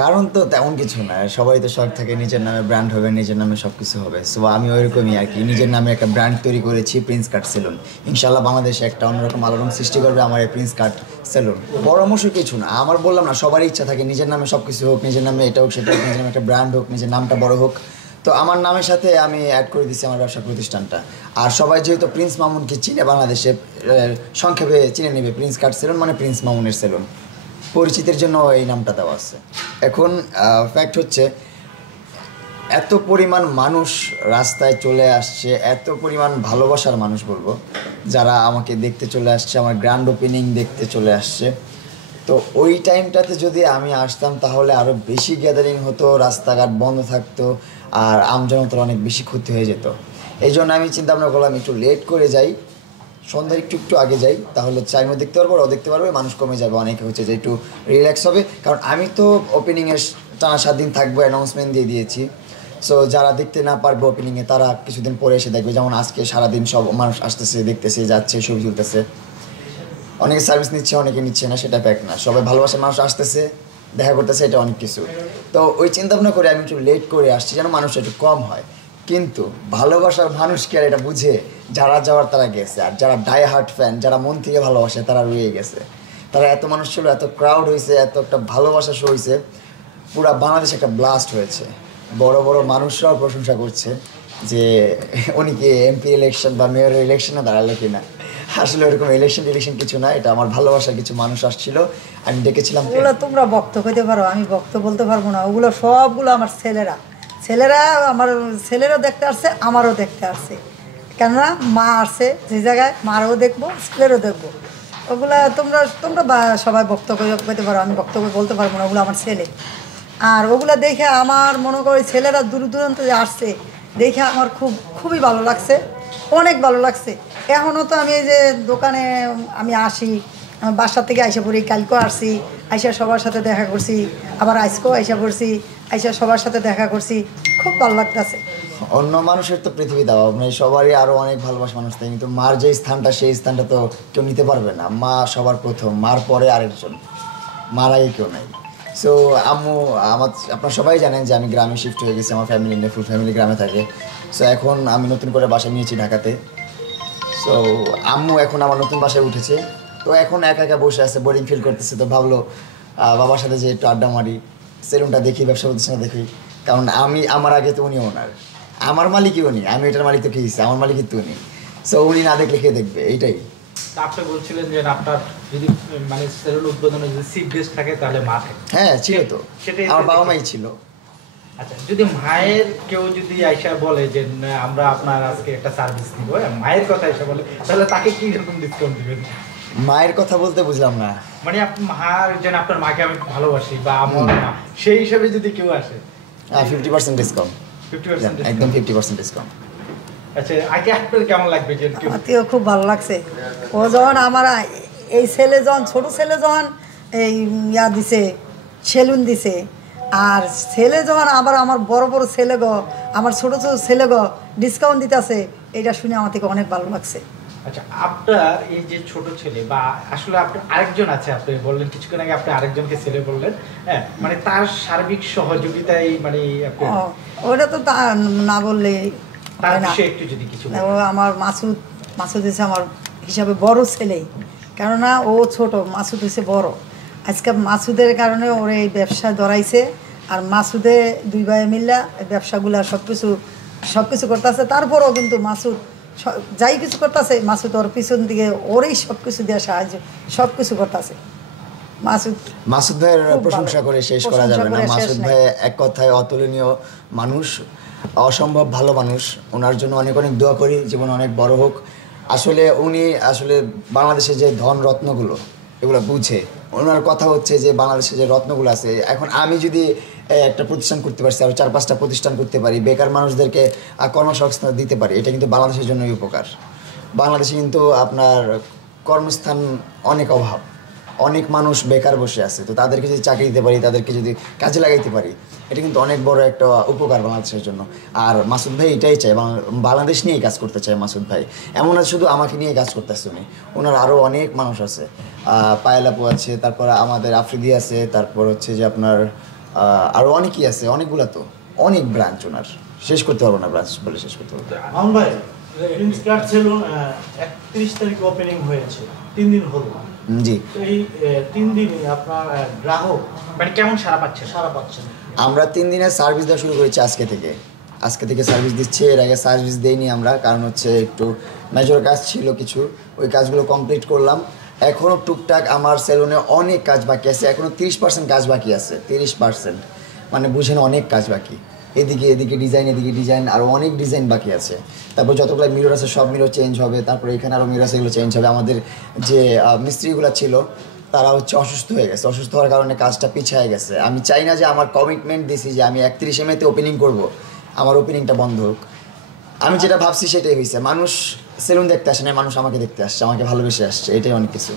কারণ তো তেমন কিছু না, সবাই তো শখ থাকে নিজের নামে ব্র্যান্ড হবে, নিজের নামে সব কিছু হবে। সো আমি ওইরকমই আর কি, নিজের নামে একটা ব্র্যান্ড তৈরি করেছি, প্রিন্স কাট সেলুন। ইনশাল্লাহ বাংলাদেশে একটা অন্যরকম আলোড়ন সৃষ্টি করবে আমার এই প্রিন্স কাট সেলুন। পরামর্শ কিছু না, আমার বললাম না সবারই ইচ্ছা থাকে নিজের নামে সব কিছু হোক, নিজের নামে এটা হোক সেটা হোক, নিজের নামে একটা ব্র্যান্ড হোক, নিজের নামটা বড় হোক। তো আমার নামের সাথে আমি অ্যাড করে দিচ্ছি আমার ব্যবসা প্রতিষ্ঠানটা। আর সবাই যেহেতু প্রিন্স মামুনকে চিনে বাংলাদেশে, সংক্ষেপে চিনে নেবে প্রিন্স কাট সেলুন মানে প্রিন্স মামুনের সেলুন, পরিচিতির জন্য এই নামটা দেওয়া আছে। এখন ফ্যাক্ট হচ্ছে এত পরিমাণ মানুষ রাস্তায় চলে আসছে, এত পরিমাণ ভালোবাসার মানুষ বলবো, যারা আমাকে দেখতে চলে আসছে, আমার গ্র্যান্ড ওপেনিং দেখতে চলে আসছে। তো ওই টাইমটাতে যদি আমি আসতাম তাহলে আরও বেশি গ্যাদারিং হতো, রাস্তাঘাট বন্ধ থাকতো, আর আমজনতার অনেক বেশি ক্ষতি হয়ে যেত। এই জন্য আমি চিন্তা ভাবনা করলাম একটু লেট করে যাই, সন্ধ্যার একটু একটু আগে যাই, তাহলে চাইমও দেখতে পারবো, ওরাও দেখতে পারবে, মানুষ কমে যাবে, অনেকে হচ্ছে যে একটু রিল্যাক্স হবে। কারণ আমি তো ওপেনিংয়ের টানা 7 দিন থাকবো, অ্যানাউন্সমেন্ট দিয়ে দিয়েছি। সো যারা দেখতে না পারবে ওপেনিংয়ে তারা কিছুদিন পরে এসে দেখবে, যেমন আজকে সারাদিন সব মানুষ আসতেছে, দেখতেছে, যাচ্ছে, ছবি তুলতেছে। অনেকে সার্ভিস নিচ্ছে, অনেকে নিচ্ছে না, সেটা ফ্যাক্ট না, সবাই ভালোবাসার মানুষ আসতেছে, দেখা করতেছে, এটা অনেক কিছু। তো ওই চিন্তা ভাবনা করে আমি একটু লেট করে আসছি যেন মানুষ একটু কম হয়। কিন্তু ভালোবাসার মানুষ কি আর এটা বুঝে? যারা যাওয়ার তারা গেছে, আর যারা ডাই হার্ট ফ্যান, যারা মন থেকে ভালোবাসে তারা রয়ে গেছে। তারা এত মানুষ ছিল, এত ক্রাউড হয়েছে, এত একটা ভালোবাসা শো হয়েছে, পুরা বাংলাদেশে একটা ব্লাস্ট হয়েছে। বড় বড় মানুষরাও প্রশংসা করছে যে উনি কি এমপি ইলেকশন বা মেয়রের ইলেকশনে দাঁড়ালো কিনা। আসলে ওরকম ইলেকশন কিছু না, এটা আমার ভালোবাসার কিছু মানুষ আসছিল, আমি ডেকেছিলাম। ওগুলো তোমরা বক্ত হইতে পারো, আমি বক্ত বলতে পারবো না। ওগুলো সবগুলো আমার ছেলেরা, ছেলেরা আমার ছেলেরও দেখতে আসছে, আমারও দেখতে আসছে। কেননা মা আসছে যে জায়গায়, মারও দেখবো, ছেলেরও দেখবো। ওগুলা তোমরা তোমরা সবাই বক্তব্য করতে পারো, আমি বক্তব্য বলতে পারবো না। ওগুলো আমার ছেলে। আর ওগুলা দেখে আমার মনে করি ছেলেরা দূর দূরান্ত যে আসছে দেখে আমার খুবই ভালো লাগছে, অনেক ভালো লাগছে। এখনও তো আমি এই যে দোকানে আমি আসি, আমার বাসা থেকে আইসা পড়ি, কালকেও আসছি, আইসা সবার সাথে দেখা করছি, আবার আজকেও আইসা পড়ছি, আইসা সবার সাথে দেখা করছি, খুব ভালো লাগতেছে। অন্য মানুষের তো পৃথিবী দেওয়া, মানে সবারই আরও অনেক ভালোবাসা মানুষ থাকে, কিন্তু মার যে স্থানটা সেই স্থানটা তো কেউ নিতে পারবে না। মা সবার প্রথম, মার পরে আরেকজন, মার আগে কেউ নাই। সো আম্মু আমার, আপনারা সবাই জানেন যে আমি গ্রামে শিফট হয়ে গেছি, আমার ফ্যামিলি নিয়ে, ফুল ফ্যামিলি গ্রামে থাকে। সো এখন আমি নতুন করে বাসা নিয়েছি ঢাকাতে। সো আম্মু এখন আমার নতুন বাসায় উঠেছে, তো এখন একা একা বসে আছে, বোরিং ফিল করতেছে। তো ভাবলো বাবার সাথে যে একটু আড্ডা মারি, সেলুনটা দেখি, ব্যবসা প্রতিষ্ঠান দেখি। কারণ আমি, আমার আগে তো উনি ওনার, আমার মালিকই উনি, আমি এটার মালিক তো কি হিসেবে, আমার মালিকই তো উনি। সো উনি না দেখলে কে দেখবে, এইটাই। আপনি বলছিলেন যে আপনার যদি মানে সেলুন উদ্বোধনে যদি চিফ গেস্ট থাকে তাহলে মা থাকে। হ্যাঁ ছিল তো, সেটাই আমার বাবা মাই ছিল। আচ্ছা, যদি মায়ের কেউ যদি আইসা বলে যে না, আমরা আপনার আজকে একটা সার্ভিস নিব, মায়ের কথা এসে বলে, তাহলে তাকে কি রকম ডিসকাউন্ট দিবেন? মায়ের কথা বলতে বুঝলাম না। মানে মা, যেন আপনার মাকে আমি ভালোবাসি বা আমার মা, সেই হিসাবে যদি কেউ আসে 50% ডিসকাউন্ট, 50% একদম 50% ডিসকাউন্ট। আচ্ছা, আগে আপনার কেমন লাগবে যে কেউ? আমাতেও খুব ভালো লাগছে। ও যখন আমার এই ছেলে যখন, ছোটো ছেলে যখন এই দিছে, সেলুন দিছে, আর ছেলে যখন আবার আমার বড় বড় ছেলে গো, আমার ছোটো ছোটো ছেলে গো ডিসকাউন্ট দিতেছে, এটা শুনে আমার থেকে অনেক ভালো লাগছে। আচ্ছা, আপনার এই যে ছোট ছেলে বা আসলে আপনার আরেকজন আছে, আপনি বললেন কিছুক্ষণ আগে আপনি আরেকজনকে ছেলে বললেন, হ্যাঁ, মানে তার সার্বিক সহযোগিতায় মানে ওটা তো তা না বললে তার বিষয়ে একটু যদি কিছু বলেন। ও আমার মাসুদ, মাসুদ হচ্ছে আমার হিসাবে বড় ছেলে, কেননা ও ছোট, মাসুদ হচ্ছে বড়। আজকে মাসুদের কারণে ওর এই ব্যবসায় ধরাইছে, আর মাসুদে দুই ভাই মিল্লা ব্যবসাগুলা সব কিছু করতেছে। তারপরও কিন্তু মাসুদ যাই কিছু করতেছে, মাসুদ ওর পিছন দিকে ওরই সব কিছু দেওয়া সাহায্য, সব কিছু করতেছে। মাসুদ ভাইয়ের প্রশংসা করে শেষ করা যাবে না। মাসুদ ভাই এক কথায় অতুলনীয় মানুষ, অসম্ভব ভালো মানুষ। ওনার জন্য অনেক অনেক দোয়া করি, জীবন অনেক বড় হোক। আসলে উনি আসলে বাংলাদেশের যে ধন রত্নগুলো এগুলো বুঝে। ওনার কথা হচ্ছে যে বাংলাদেশে যে রত্নগুলো আছে, এখন আমি যদি একটা প্রতিষ্ঠান করতে পারছি, আরও 4-5টা প্রতিষ্ঠান করতে পারি, বেকার মানুষদেরকে কর্মসংস্থান দিতে পারি, এটা কিন্তু বাংলাদেশের জন্যই উপকার। বাংলাদেশে কিন্তু আপনার কর্মস্থান অনেক অভাব, অনেক মানুষ বেকার বসে আছে। তো তাদেরকে যদি চাকরি দিতে পারি, তাদেরকে যদি কাজে লাগাইতে পারি, এটা কিন্তু অনেক বড় একটা উপকার বাংলাদেশের জন্য। আর মাসুদ ভাই এটাই চায়, বাংলাদেশ নিয়েই কাজ করতে চায় মাসুদ ভাই। এমন না শুধু আমাকে নিয়ে কাজ করতেছে উনি, ওনার আরও অনেক মানুষ আছে, পায়েল আপু আছে, তারপর আমাদের আফ্রিদি আছে, তারপর হচ্ছে যে আপনার আরও অনেকই আছে, অনেকগুলা তো, অনেক ব্রাঞ্চ ওনার, শেষ করতে পারবো না, ব্রাঞ্চ বলে শেষ করতে পারবো না। মামুন ভাই, প্রিন্স কাট সেলুন 31 তারিখ ওপেনিং হয়েছে, 3 দিন হলো। জি, তো এই 3 দিনে আপনার গ্রাহক মানে কেমন সারা পাচ্ছেন? সারা পাচ্ছেন? আমরা 3 দিনের সার্ভিস দেওয়া শুরু করেছি আজকে থেকে সার্ভিস দিচ্ছি। এর আগে সার্ভিস দেইনি আমরা, কারণ হচ্ছে একটু মেজর কাজ ছিল কিছু, ওই কাজগুলো কমপ্লিট করলাম। এখনও টুকটাক আমার সেলুনে অনেক কাজ বাকি আছে, এখনও 30% কাজ বাকি আছে, 30%, মানে বুঝেন অনেক কাজ বাকি। এদিকে ডিজাইন, আরও অনেক ডিজাইন বাকি আছে। তারপর যতগুলো মিরর আছে সব মিরর চেঞ্জ হবে, তারপরে এখানে আরও মিরর আছে, এগুলো চেঞ্জ হবে। আমাদের যে মিস্ত্রিগুলো ছিল তারা হচ্ছে অসুস্থ হয়ে গেছে, অসুস্থ হওয়ার কারণে কাজটা পিছিয়ে গেছে। আমি চাই না যে আমার কমিটমেন্ট দিছি যে আমি 31 মেতে ওপেনিং করব, আমার ওপেনিংটা বন্ধ হোক। আমি যেটা ভাবছি সেটাই হয়েছে, মানুষ সেলুন দেখতে আসে না, মানুষ আমাকে দেখতে আসছে, আমাকে ভালোবেসে আসছে, এটাই অনেক কিছু।